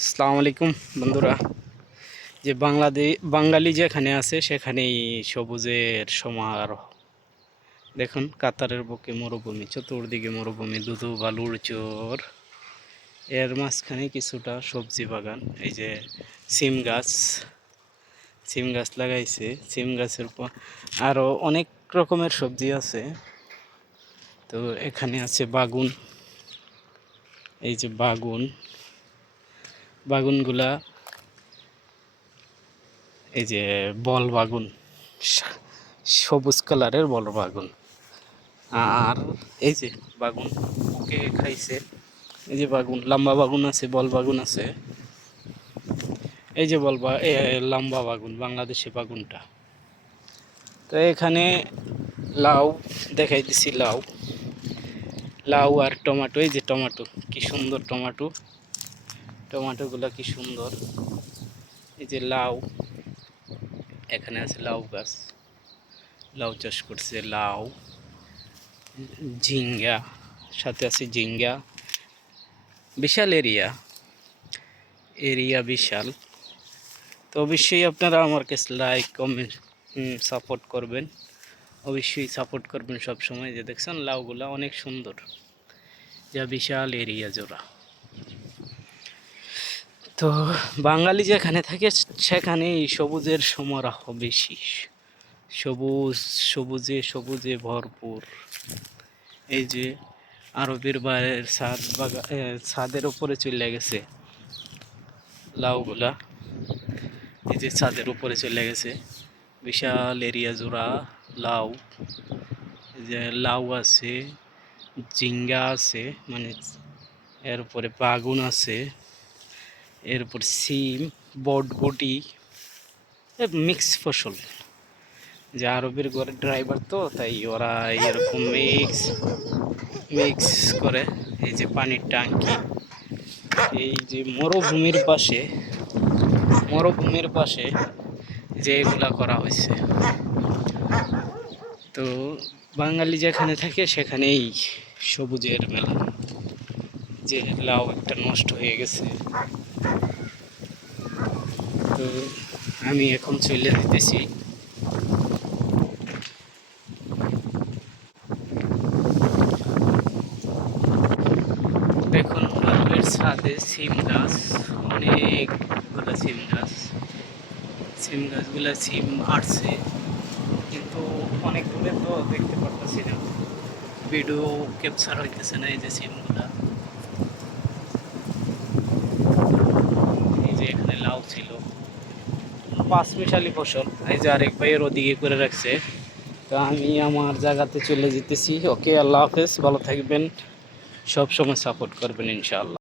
আসসালামু আলাইকুম বন্ধুরা। যে বাঙালি যেখানে আছে সেখানেই সবুজের সমারোহ। দেখুন কাতারের বুকে মরুভূমি, চতুর্দিকে মরুভূমি, ধুধু বালুর চর, এর মাঝখানে কিছুটা সবজি বাগান। এই যে সিম গাছ, সিম গাছ লাগাইছে। সিম গাছের পর আরও অনেক রকমের সবজি আছে। তো এখানে আছে বাগুন। এই যে বাগুনগুলা, এই যে বল বাগুন, সবুজ কালারের বল বাগুন। আর এই যে বাগুন ওকে খাইছে। এই যে বাগুন, লম্বা বাগুন আছে, বল বাগুন আছে। এই যে লম্বা বাগুন, বাংলাদেশি বাগুনটা। তো এখানে লাউ দেখাইতেছি, লাউ আর টমেটো। এই যে টমেটো, কি সুন্দর টমেটোগুলা কি সুন্দর। এই যে লাউ, এখানে আছে লাউ গাছ, লাউ চাষ করছে। লাউ, ঝিঙ্গা, সাথে আছে ঝিঙ্গা। বিশাল এরিয়া বিশাল। তো অবশ্যই আপনারা আমার কাছে লাইক কমেন্ট সাপোর্ট করবেন, অবশ্যই সাপোর্ট করবেন সব সময়। যে দেখছেন লাউগুলা অনেক সুন্দর, যা বিশাল এরিয়া জোড়া। তো বাঙালি যেখানে থাকে সেখানেই সবুজের সমারোহ বেশি। সবুজে ভরপুর। এই যে আরবের বাইরের ছাদের উপরে চলে গেছে লাউগুলা। এই যে ছাদের উপরে চলে গেছে, বিশাল এরিয়া জোড়া লাউ। এই যে লাউ আছে, ঝিঙ্গা আছে, মানে এরপরে বাগুন আছে, এরপর সিম, বটবটি, মিক্স ফসল। যে আরবের ঘরের ড্রাইভার তো, তাই ওরা এরকম মিক্স করে। এই যে পানির ট্যাঙ্কি, এই যে মরুভূমির পাশে যে এগুলা করা হয়েছে। তো বাঙালি যেখানে থাকে সেখানেই সবুজের মেলা। যে লাউ একটা নষ্ট হয়ে গেছে, তো আমি এখন চলে যেতেছি। দেখুন বাড়ির ছাদে সিম গাছ, অনেকগুলো সিম গাছগুলো সিম আসছে, কিন্তু অনেক দূরে তো দেখতে পারতেছি না, ভিডিও ক্যাপচার হইতেছে না। এই যে সিমগুলা, এই যে এখানে লাউ ছিল, 5 মিশালি ফসল। এই যে আরেক ভাইয়ের ওদিকে করে রাখছে। তো আমি আমার জায়গাতে চলে যেতেছি। ওকে, আল্লাহ হাফেজ, ভালো থাকবেন, সব সময় সাপোর্ট করবেন ইনশাআল্লাহ।